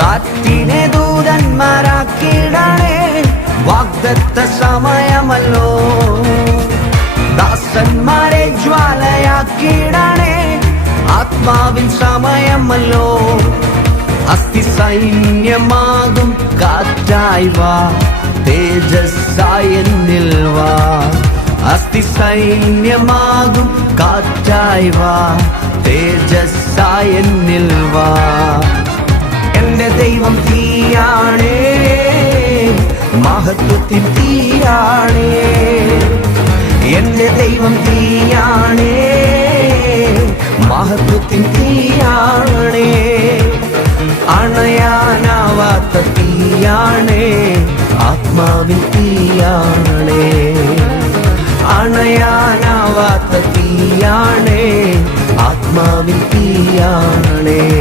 കാറ്റിനെ ദൂതന്മാരാക്കിയിടണേ വാഗ്ദത്ത സമയമല്ലോ. ദാസന്മാരെ ജ്വാലയാക്കിയിടണേ ആത്മാവിൻ സമയമല്ലോ. അസ്ഥി സൈന്യമാകും കാറ്റായി വാ. തേജസ്സായി എന്നിൽ വാ അസ്ഥി സൈന്യമാകും കാറ്റായി വാ. തേജസ്സായി എന്നിൽ വാ എന്റെ ദൈവം തീയാണേ. മഹത്വത്തിൻ തീയാണേ. എന്റെ ദൈവം തീയാണേ. മഹത്വത്തിൻ തീയാണേ. അണയാനാവാത്ത തീയാണേ. ആത്മാവിൻ തീയാണേ. അണയാനാവാത്ത തീയാണേ. ആത്മാവിൻ തീയാണേ.